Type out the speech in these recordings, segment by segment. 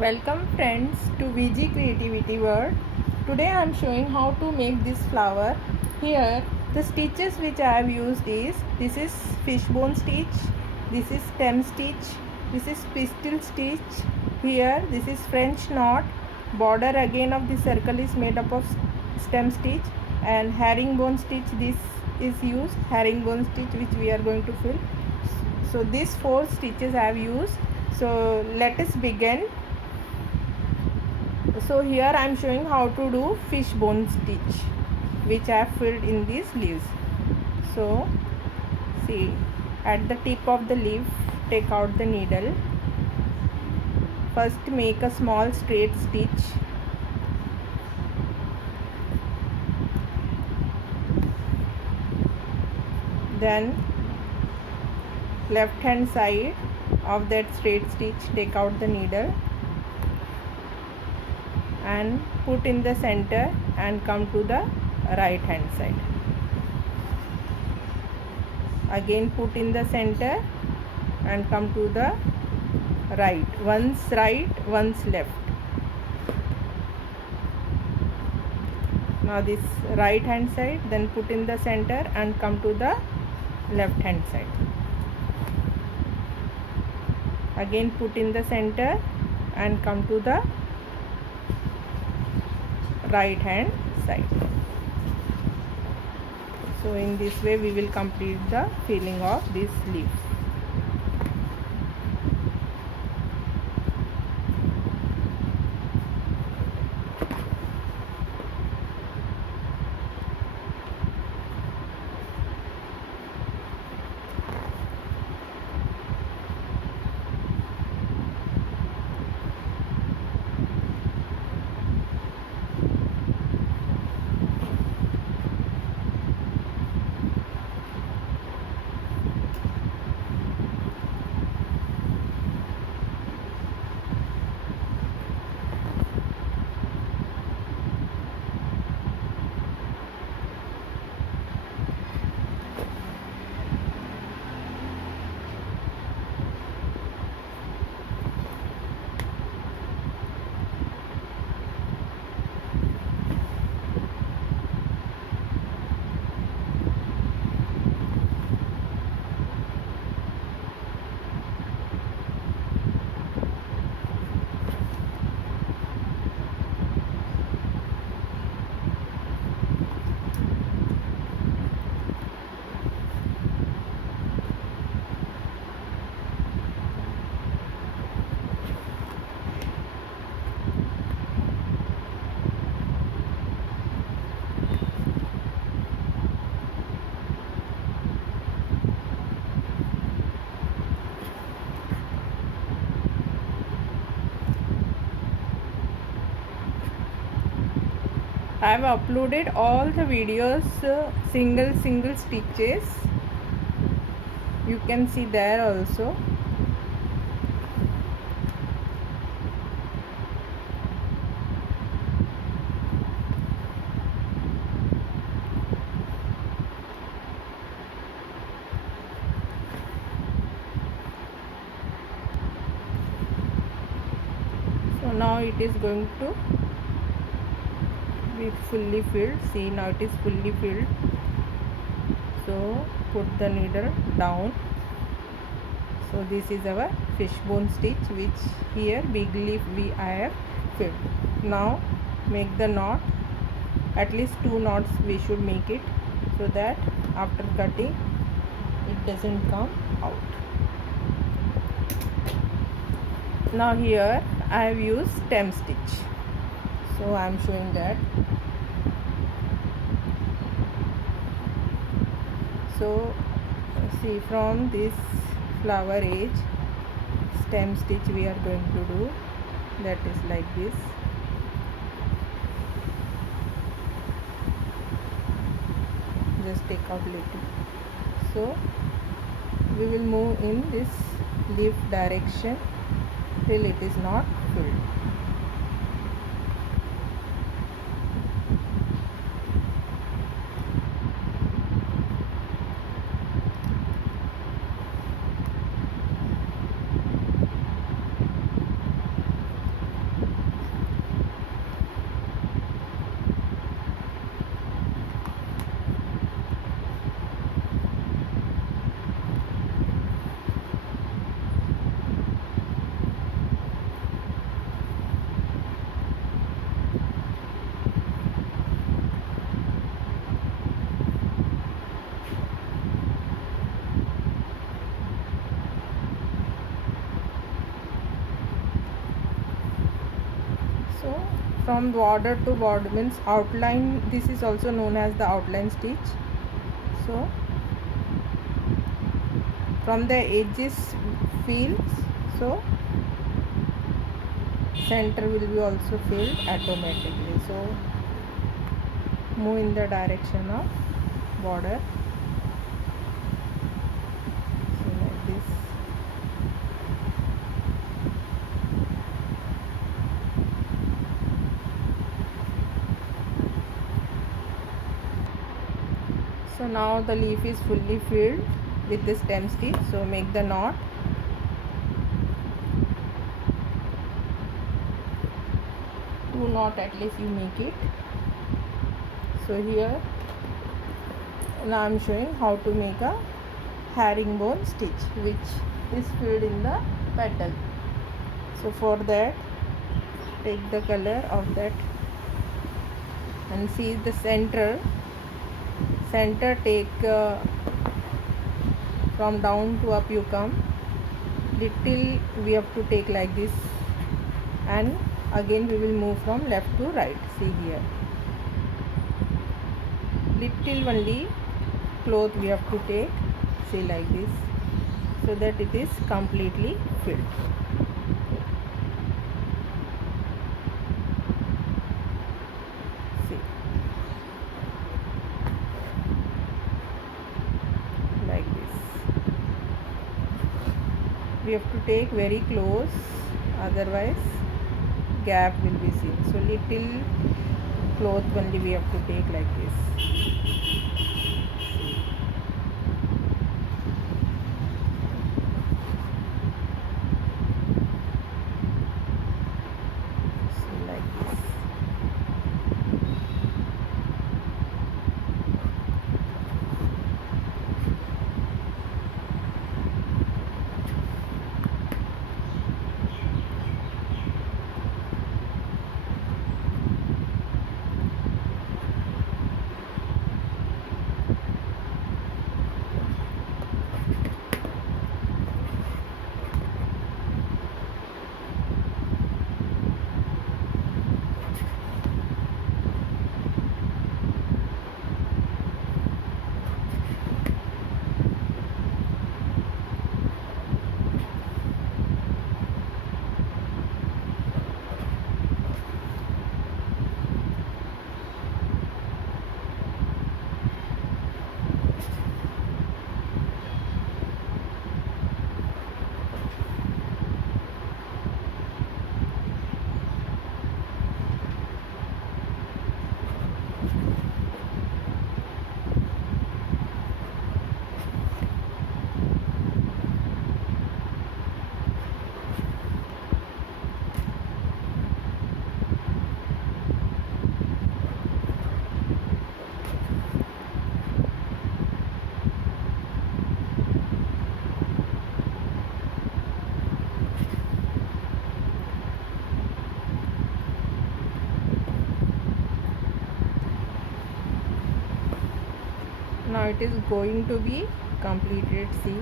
Welcome friends to VG Creativity World. Today I am showing how to make this flower. Here the stitches which I have used is, this is fishbone stitch, this is stem stitch, this is pistol stitch, here this is French knot, border again of the circle is made up of stem stitch, and herringbone stitch this is used, herringbone stitch which we are going to fill. So these 4 stitches I have used. So let us begin. So here I am showing how to do fishbone stitch which I have filled in these leaves. So see, at the tip of the leaf take out the needle. First make a small straight stitch. Then left hand side of that straight stitch take out the needle and put in the center and come to the right hand side. Again put in the center and come to the right, once left. Now this right hand side, then put in the center and come to the left hand side. Again put in the center and come to the right hand side. So in this way we will complete the filling of this leaf. I have uploaded all the videos single stitches. You can see there also. So now it is going to be fully filled. See, now it is fully filled. So put the needle down. So this is our fishbone stitch which here big leaf I have filled. Now make the knot. At least 2 knots we should make it, so that after cutting it doesn't come out. Now here I have used stem stitch, so I am showing that. So see, from this flower edge stem stitch we are going to do, that is like this. Just take out little. So we will move in this leaf direction till it is not filled. So from border to border means outline, this is also known as the outline stitch. So from the edges fills, so center will be also filled automatically. So move in the direction of border, so like this. So now the leaf is fully filled with the stem stitch. So make the knot. Two knot at least you make it. So here now I am showing how to make a herringbone stitch which is filled in the petal. So for that, take the color of that and see the center take from down to up you come, little we have to take like this, and again we will move from left to right. See here, little only cloth we have to take, see like this, so that it is completely filled. See, like this. We have to take very close, otherwise gap will be seen. So little cloth only we have to take like this. So like this. Now it is going to be completed. See,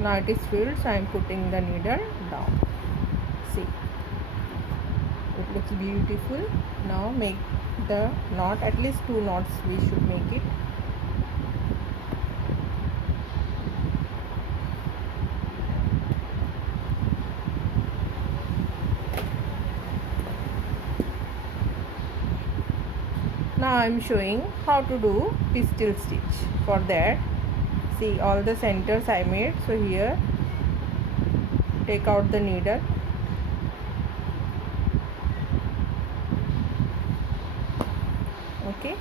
now it is filled, so I am putting the needle down. See, it looks beautiful. Now make the knot, at least 2 knots we should make it. Now I am showing how to do pistol stitch. For that, see, all the centers I made. So here, take out the needle, okay,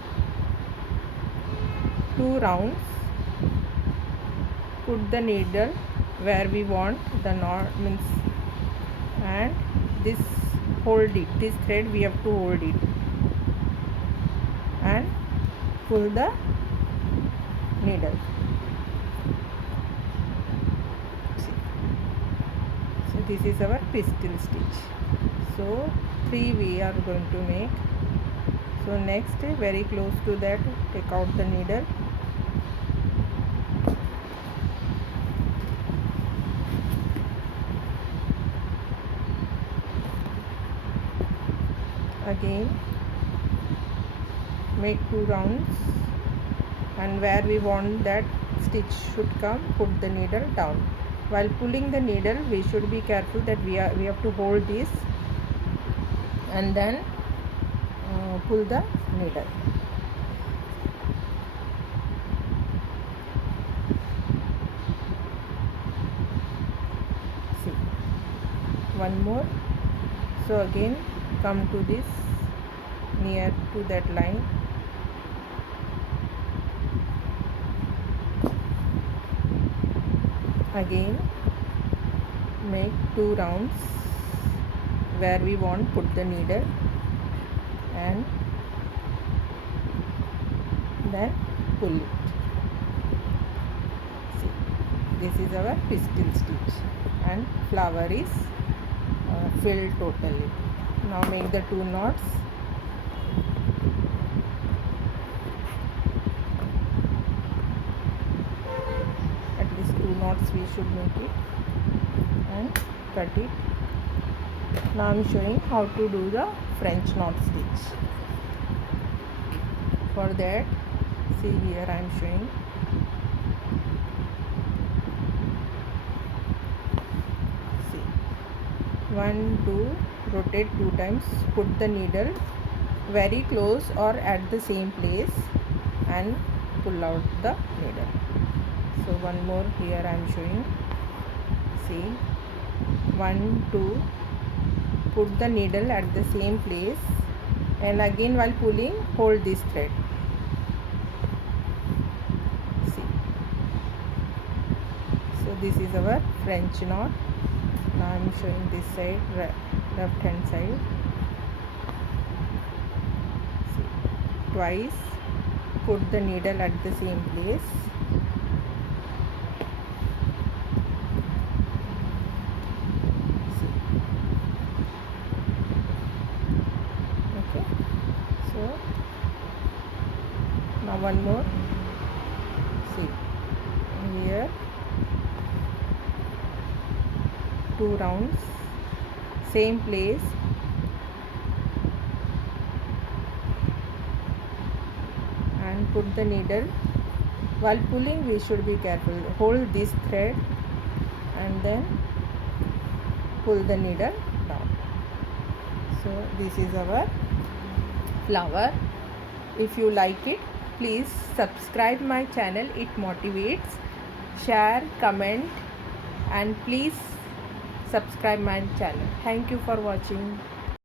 2 rounds, put the needle where we want the knot, means, and this, hold it, this thread we have to hold it and pull the needle. See, this is our pistol stitch. So 3 we are going to make. So next, very close to that, take out the needle. Again make 2 rounds, and where we want that stitch should come, put the needle down. While pulling the needle, we should be careful that we have to hold this and then pull the needle. See, one more. So again come to this, near to that line. Again make 2 rounds where we want, put the needle and then pull it. See, this is our pistol stitch, and flower is filled totally. Now make the 2 knots. At least 2 knots we should make it, and cut it. Now I am showing how to do the French knot stitch. For that, see here I am showing. See, 1, 2, rotate 2 times, put the needle very close or at the same place and pull out the needle. So one more here I am showing. See, 1, 2, put the needle at the same place, and again while pulling, hold this thread. See, so this is our French knot. Now I am showing this side, left hand side. See, twice, put the needle at the same place. See. Okay, so now one more. See, here 2 rounds, same place, and put the needle. While pulling, we should be careful. Hold this thread and then pull the needle down. So this is our flower. If you like it, please subscribe my channel. It motivates. Share, comment, and please subscribe my channel. Thank you for watching.